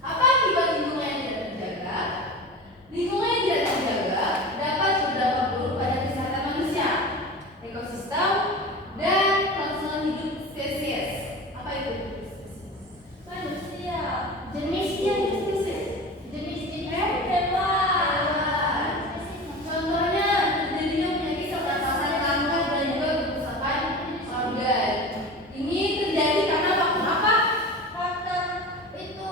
Apa akibat lingkungan yang tidak terjaga? Lingkungan yang tidak terjaga dapat berdampak buruk pada kesehatan manusia, ekosistem, dan kelangsungan hidup spesies. Apa itu? Manusia. Jenisnya spesies. Hewan. Contohnya terjadinya penyakit pernapasan, kanker, dan juga kerusakan organ. Ini terjadi karena faktor apa? Faktor itu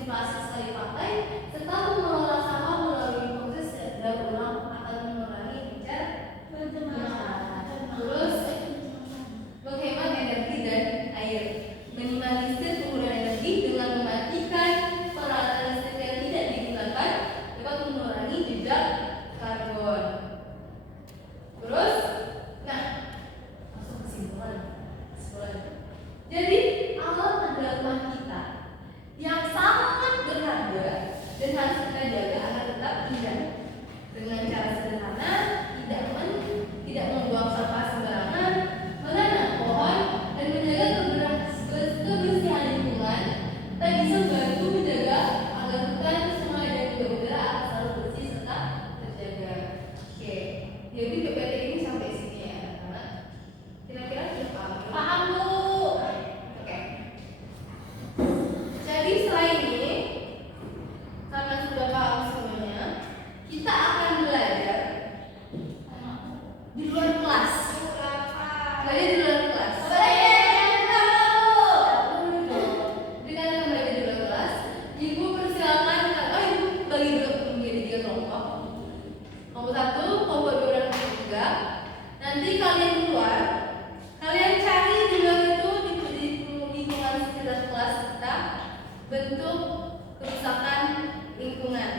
kondisi plastik sekali pakai serta mengelola sampah melalui proses daur ulang akan mengurangi pencemaran. Terus menghemat energi dan air, minimalisir penggunaan energi dengan mematikan peralatan listrik yang tidak digunakan dapat mengurangi jejak karbon. Terus, nah, langsung kesimpulan. Jadi alam adalah rumah kita yang sangat berharga dan harus kita jaga agar tetap indah dengan cara sederhana, tidak membuang sampah sembarangan, menanam pohon dan menjaga kebersihan lingkungan. Kita bisa membantu menjaga agar hutan, sungai dan juga udara akan selalu bersih serta terjaga. Oke, jadi PPT ini sampai sini ya, anak-anak. Kira-kira sudah paham Bu? Oke. Jadi setelah ini, karena sudah paham semuanya, kita akan belajar di luar kelas. Belajar di luar kelas. Dengan belajar di luar kelas, Ibu persilakan, Ibu bagi menjadi 3 kelompok. Kelompok 1, kelompok 2 dan kelompok 3. Nanti kalian keluar, kalian cari di luar itu di lingkungan sekitar kelas kita bentuk kerusakan lingkungan.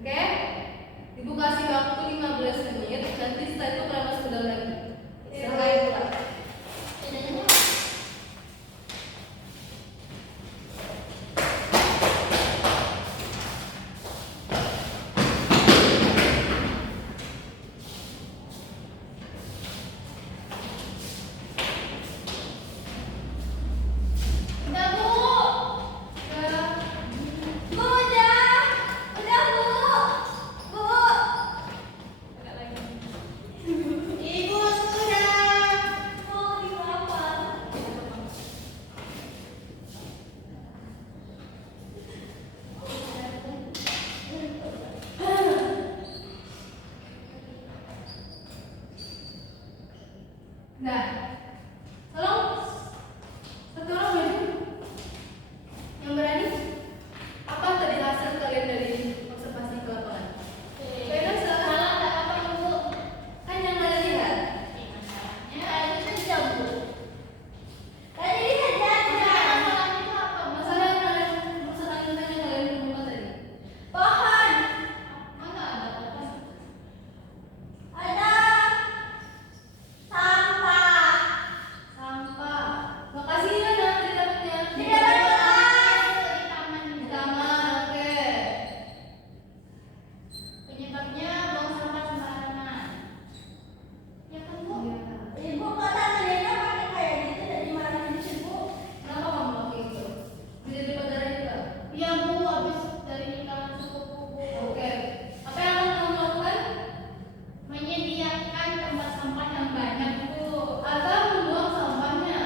Oke? Ibu kasih waktu 15 menit. Nanti setelah itu kalian masuk ke dalam lagi. Silakan keluar. Udah Bu. Bu udah Bu. Bu. Agak lagi. Ibu sudah. Bu ibu apa? Nah, tolong satu orang maju. Yang berani? Apa tadi hasil kalian dari observasi ke lapangan? Kalian salah nggak apa Bu? Kan yang kalian lihat. Masalahnya itu tidak Bu. Tadi lihat ya. Masalah itu apa? Masalah yang kalian temukan tadi. Pohon. Mana ada pohon? Ada. Sampah. Lokasi mana didapatnya? Di taman. Oke. Penyebabnya buang sampah sembarangan. Ya kan Bu? Ibu kok tangannya pakai kayak gitu dan dimarahin sih Bu? Kenapa kamu pakai itu? Bisa dapat dari kita? Iya Bu, habis dari lingkaran sukuku Bu. Oke. Apa yang akan kamu lakukan? Menyediakan tempat sampah yang banyak Bu. Atau membuang sampahnya,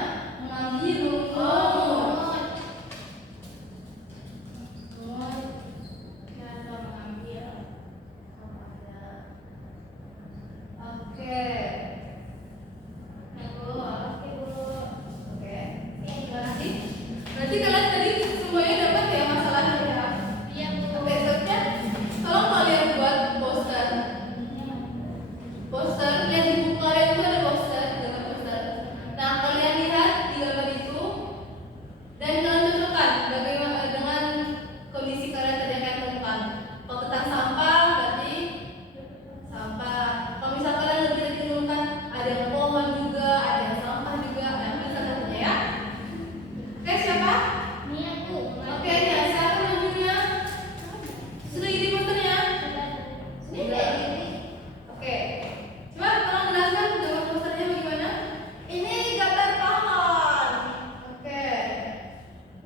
mengambil rumput. Ya, atau mengambil sampahnya. Oke. Ya Bu, oke Bu. Oke. Terima kasih. Berarti kalian tadi semuanya dapat ya masalahnya ya? Iya Bu. Oke, selanjutnya tolong kalian buat poster. Poster, lihat di buku kalian itu ada poster, gambar poster. Nah, kalian lihat di gambar itu dan kalian cocokkan bagaimana dengan kondisi kalian tadi yang kalian temukan. Kalau tentang sampah, berarti sampah. Kalau misal kalian lebih ditemukan ada yang pohon juga, ada yang sampah juga, nah bisa satunya ya. Oke, siapa? Ini aku. Oke, ya siapa majunya? Sudah ini posternya? Ini kayak gini. Oke. Coba tolong jelaskan gambar posternya bagaimana? Ini gambar pohon. Oke.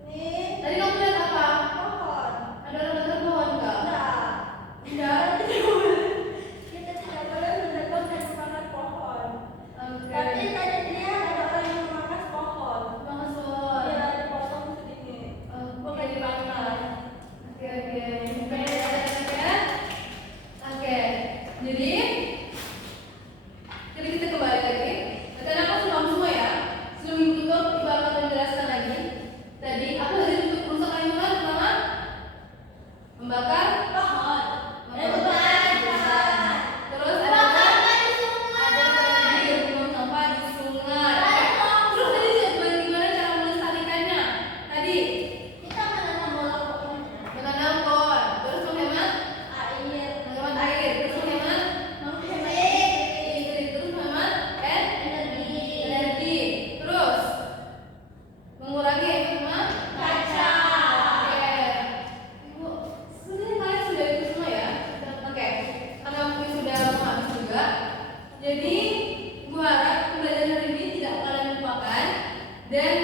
Ini. Tadi kamu lihat apa? Pohon. Ada gambar pohon nggak? Enggak. Kita tidak boleh mendapatkan pohon. Oke. Tapi tadi dia ada orang yang memakas pohon. Memakas pohon. Iya, dipotong sedikit. Bukan dibakar. Oke. Oke. Jadi kita kembali lagi. Tadi aku sudah semua ya. Sebelum tutup, Ibu akan menjelaskan lagi. Tadi aku dari bentuk kerusakan lingkungan pertama dan